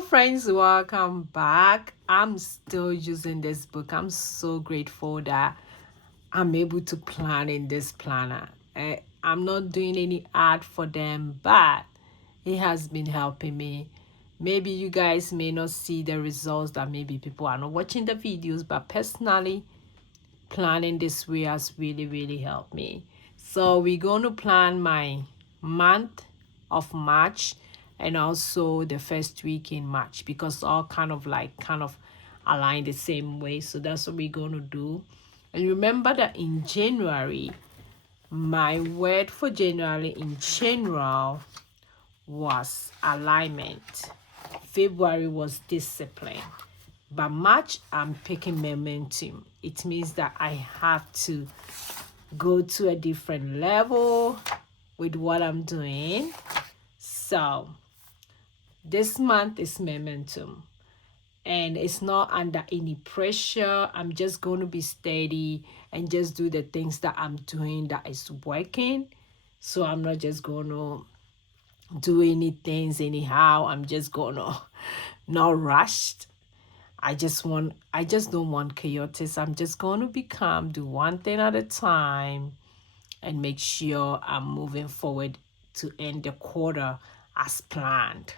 Hello friends, welcome back. I'm still using this book. I'm so grateful that I'm able to plan in this planner. I'm not doing any ad for them, but it has been helping me. Maybe you guys may not see the results, that maybe people are not watching the videos, but personally planning this way has really helped me. So we're going to plan my month of March and also the first week in March, because all kind of align the same way. So that's what we're going to do. And remember that in January, my word for January in general was alignment. February was discipline. But March, I'm picking momentum. It means that I have to go to a different level with what I'm doing. So this month is momentum. And it's not under any pressure. I'm just going to be steady and just do the things that I'm doing that is working. So I'm not just going to do anything anyhow. I'm just going to not rushed. I just don't want chaotic. I'm just going to be calm, do one thing at a time, and make sure I'm moving forward to end the quarter as planned.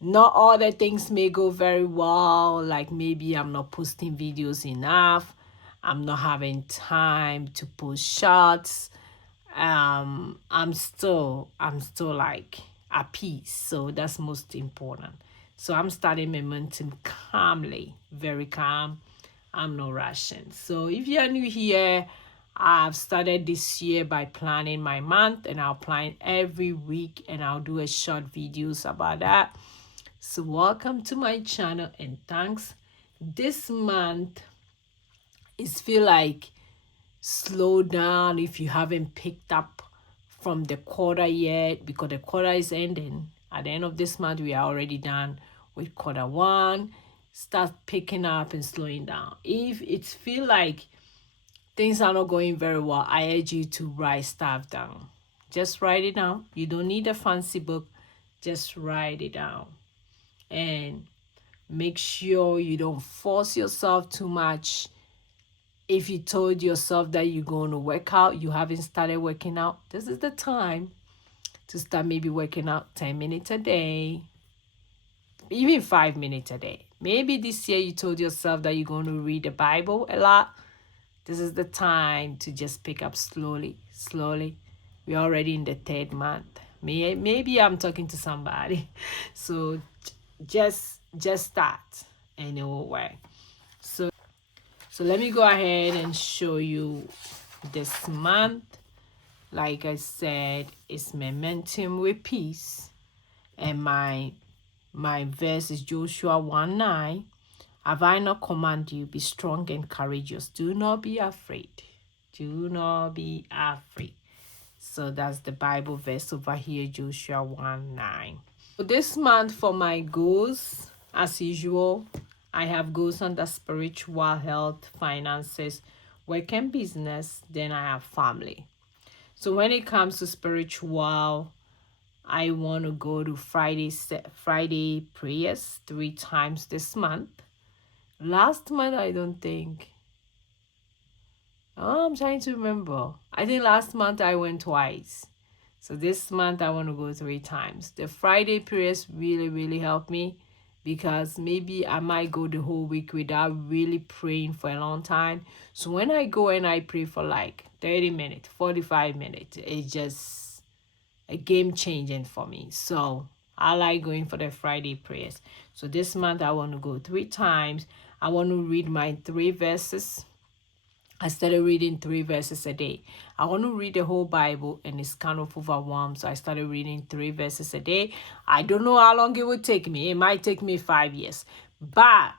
Not all the things may go very well, like maybe I'm not posting videos enough, I'm not having time to post shots. I'm still like at peace, so that's most important. So I'm starting momentum calmly, very calm. I'm not rushing. So if you're new here, I've started this year by planning my month, and I'll plan every week, and I'll do a short videos about that. So welcome to my channel, and thanks. This month is feel like slow down if you haven't picked up from the quarter yet, because the quarter is ending. At the end of this month, we are already done with quarter one. Start picking up and slowing down. If it feel like things are not going very well, I urge you to write stuff down. Just write it down. You don't need a fancy book. Just write it down. And make sure you don't force yourself too much. If you told yourself that you're going to work out, you haven't started working out, this is the time to start maybe working out 10 minutes a day, even 5 minutes a day. Maybe this year you told yourself that you're going to read the Bible a lot. This is the time to just pick up slowly. We're already in the third month. Maybe I'm talking to somebody. So just start and it will work. So let me go ahead and show you this month. Like I said, it's momentum with peace. And my verse is Joshua 1:9. Have I not commanded you, be strong and courageous? Do not be afraid. Do not be afraid. So that's the Bible verse over here, Joshua 1:9. So this month for my goals, as usual, I have goals under spiritual, health, finances, work and business. Then I have family. So when it comes to spiritual, I want to go to Friday prayers 3 times this month. Last month, I don't think. Oh, I'm trying to remember. I think last month I went twice. So this month I want to go 3 times. The Friday prayers really help me, because maybe I might go the whole week without really praying for a long time. So when I go and I pray for like 30 minutes, 45 minutes, it's just a game changing for me. So I like going for the Friday prayers. So this month I want to go 3 times. I want to read my 3 verses. I started reading 3 verses a day. I want to read the whole Bible, and it's kind of overwhelmed. So I started reading 3 verses a day. I don't know how long it would take me. It might take me 5 years. But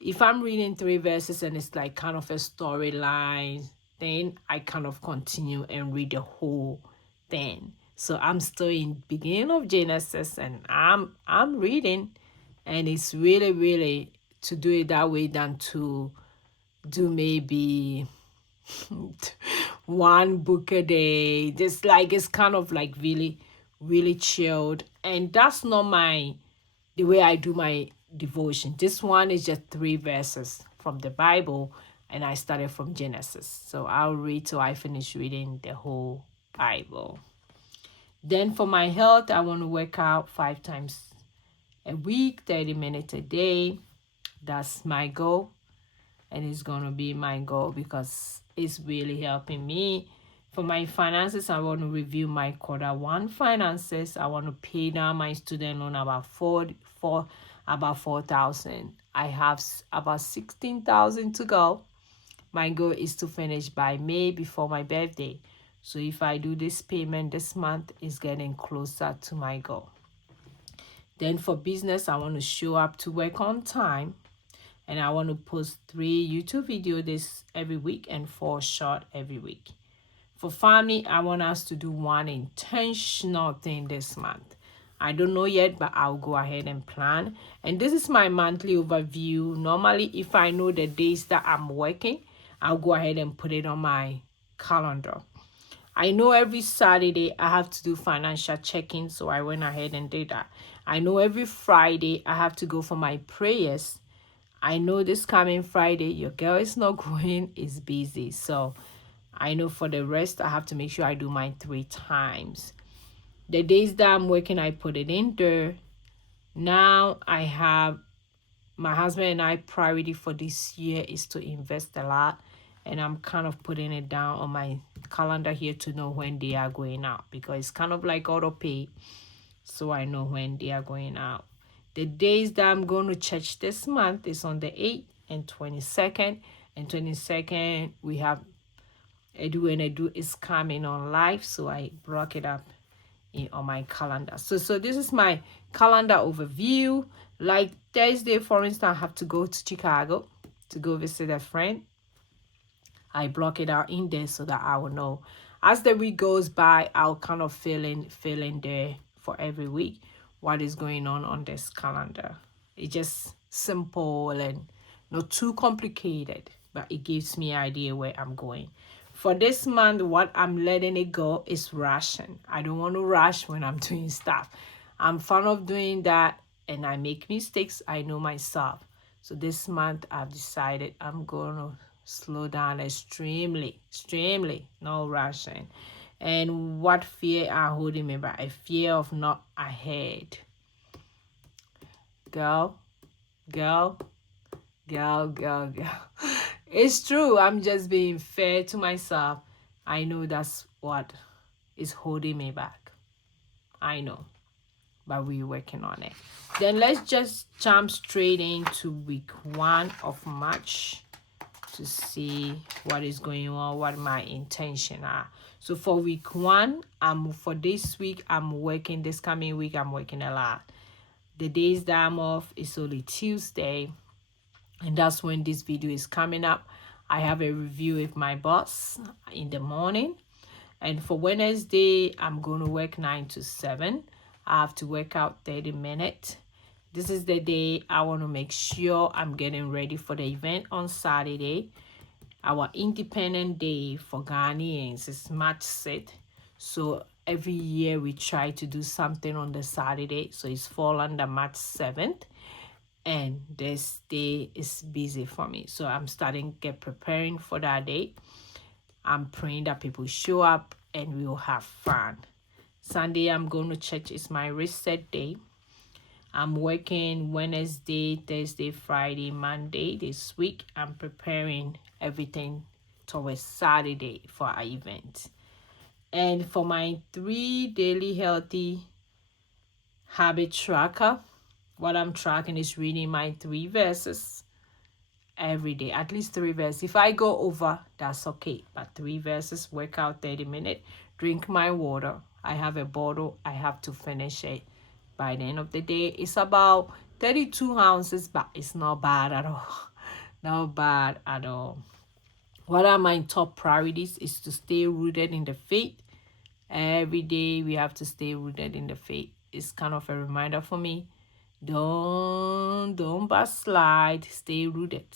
if I'm reading 3 verses and it's like kind of a storyline, then I kind of continue and read the whole thing. So I'm still in beginning of Genesis, and I'm reading, and it's really to do it that way than to do maybe 1 book a day. Just like it's kind of like really chilled, and that's not my the way I do my devotion. This one is just 3 verses from the Bible, and I started from Genesis. So I'll read till I finish reading the whole Bible. Then for my health, I want to work out 5 times a week, 30 minutes a day. That's my goal, and it's going to be my goal because it's really helping me. For my finances, I want to review my Q1 finances. I want to pay down my student loan about 4,000. I have about 16,000 to go. My goal is to finish by May before my birthday. So if I do this payment this month, it's getting closer to my goal. Then for business, I want to show up to work on time. And I want to post 3 YouTube videos every week and 4 short every week. For family, I want us to do one intentional thing this month. I don't know yet, but I'll go ahead and plan. And this is my monthly overview. Normally, if I know the days that I'm working, I'll go ahead and put it on my calendar. I know every Saturday I have to do financial checking, so I went ahead and did that. I know every Friday I have to go for my prayers. I know this coming Friday, your girl is not going, is busy. So I know for the rest, I have to make sure I do mine 3 times. The days that I'm working, I put it in there. Now I have my husband and I priority for this year is to invest a lot. And I'm kind of putting it down on my calendar here to know when they are going out. Because it's kind of like auto pay. So I know when they are going out. The days that I'm going to church this month is on the 8th and 22nd. And 22nd, we have Edu and Edu is coming on live. So I block it up on my calendar. So this is my calendar overview. Like Thursday, for instance, I have to go to Chicago to go visit a friend. I block it out in there so that I will know. As the week goes by, I'll kind of fill in there for every week what is going on this calendar. It's just simple and not too complicated, but it gives me an idea where I'm going. For this month, what I'm letting it go is rushing. I don't want to rush when I'm doing stuff. I'm fond of doing that, and I make mistakes. I know myself. So this month, I've decided I'm going to slow down extremely, no rushing. And what fear are holding me back? A fear of not ahead. Girl. It's true. I'm just being fair to myself. I know that's what is holding me back. I know. But we're working on it. Then let's just jump straight into week 1 of March to see what is going on, what my intention are. So for week 1, for this week, I'm working. This coming week, I'm working a lot. The days that I'm off is only Tuesday, and that's when this video is coming up. I have a review with my boss in the morning. And for Wednesday, I'm going to work 9 to 7. I have to work out 30 minutes. This is the day I want to make sure I'm getting ready for the event on Saturday. Our Independent Day for Ghanaians is March 6th. So every year we try to do something on the Saturday. So it's fall under March 7th. And this day is busy for me. So I'm starting to get preparing for that day. I'm praying that people show up and we will have fun. Sunday, I'm going to church. It's my reset day. I'm working Wednesday, Thursday, Friday, Monday this week. I'm preparing everything towards Saturday for our event. And for my 3 daily healthy habit tracker, what I'm tracking is reading my 3 verses every day, at least 3 verses. If I go over, that's okay. But 3 verses, work out 30 minutes, drink my water. I have a bottle. I have to finish it by the end of the day. It's about 32 ounces, but it's not bad at all. Not bad at all. What are my top priorities is to stay rooted in the faith. Every day we have to stay rooted in the faith. It's kind of a reminder for me. Don't backslide. Stay rooted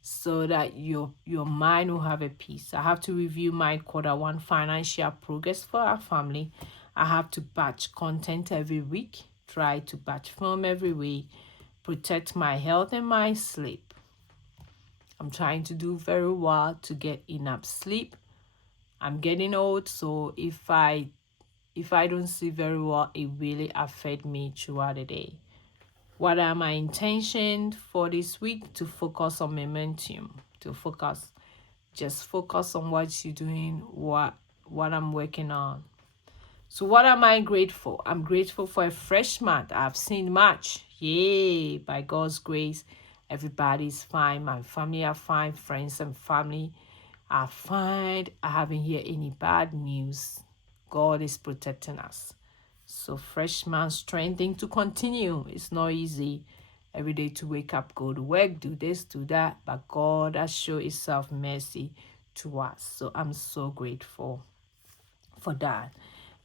so that your mind will have a peace. I have to review my Q1 financial progress for our family. I have to batch content every week. try to batch film every week, protect my health and my sleep. I'm trying to do very well to get enough sleep. I'm getting old, so if I don't sleep very well, it really affects me throughout the day. What are my intentions for this week? To focus on momentum, to just focus on what you're doing, what I'm working on. So what am I grateful? I'm grateful for a fresh month. I've seen March. Yay! By God's grace, everybody's fine. My family are fine. Friends and family are fine. I haven't heard any bad news. God is protecting us. So fresh man strengthening to continue. It's not easy every day to wake up, go to work, do this, do that. But God has shown himself mercy to us. So I'm so grateful for that.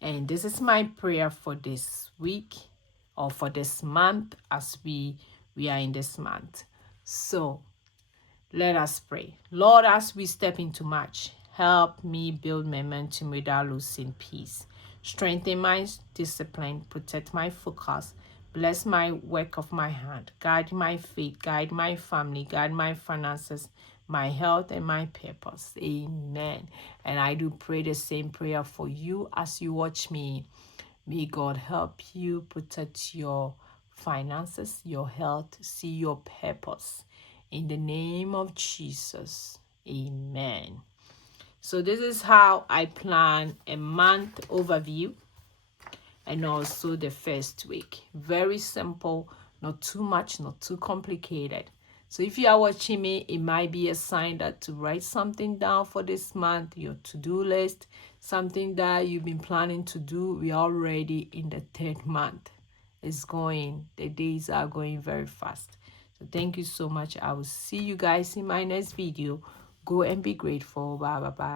And this is my prayer for this week or for this month, as we are in this month. So let us pray. Lord, as we step into March, help me build momentum without losing peace. Strengthen my discipline, protect my focus, bless my work of my hand, guide my faith, guide my family, guide my finances, my health, and my purpose. Amen. And I do pray the same prayer for you as you watch me. May God help you protect your finances, your health, see your purpose. In the name of Jesus. Amen. So this is how I plan a month overview and also the first week. Very simple, not too much, not too complicated. So if you are watching me, it might be a sign that to write something down for this month, your to-do list, something that you've been planning to do. We are already in the 3rd month. The days are going very fast. So thank you so much. I will see you guys in my next video. Go and be grateful. Bye bye bye.